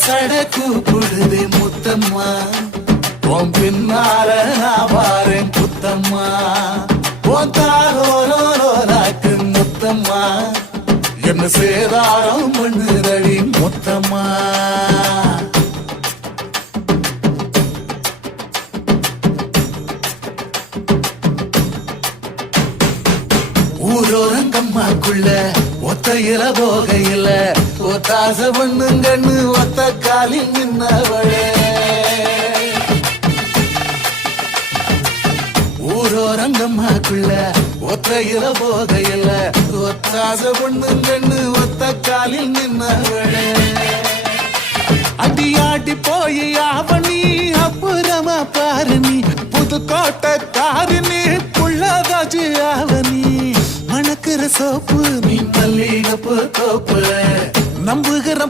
சட கூப்பிடுதே முத்தம்மா உன் பின்னால நான் வாரேன் புத்தம்மா உன் தாரோரோராக்கு முத்தம்மா என்ன சேதாரம் பண்ணுதடி முத்தம்மா ஊரோரங்கம்மாக்குள்ள ஒத்தையில போகையில ஒத்தாச பண்ணுங்கன்னு ஒத்த காலில் நின்னவளே ஊரோரங்கம்மாக்குள்ள ஒத்தையில போகையில ஒத்தாச பண்ணுங்கன்னு ஒத்த காலில் நின்னவளே அடியாடி போய் ஆவணி அப்புறமா பாரு நீ புதுக்கோட்டை காரினி புள்ளதாச்சு ஆவணி மணக்கிற சோப்பு நீ மல்லிகப்பு தோப்பு நம்புகிற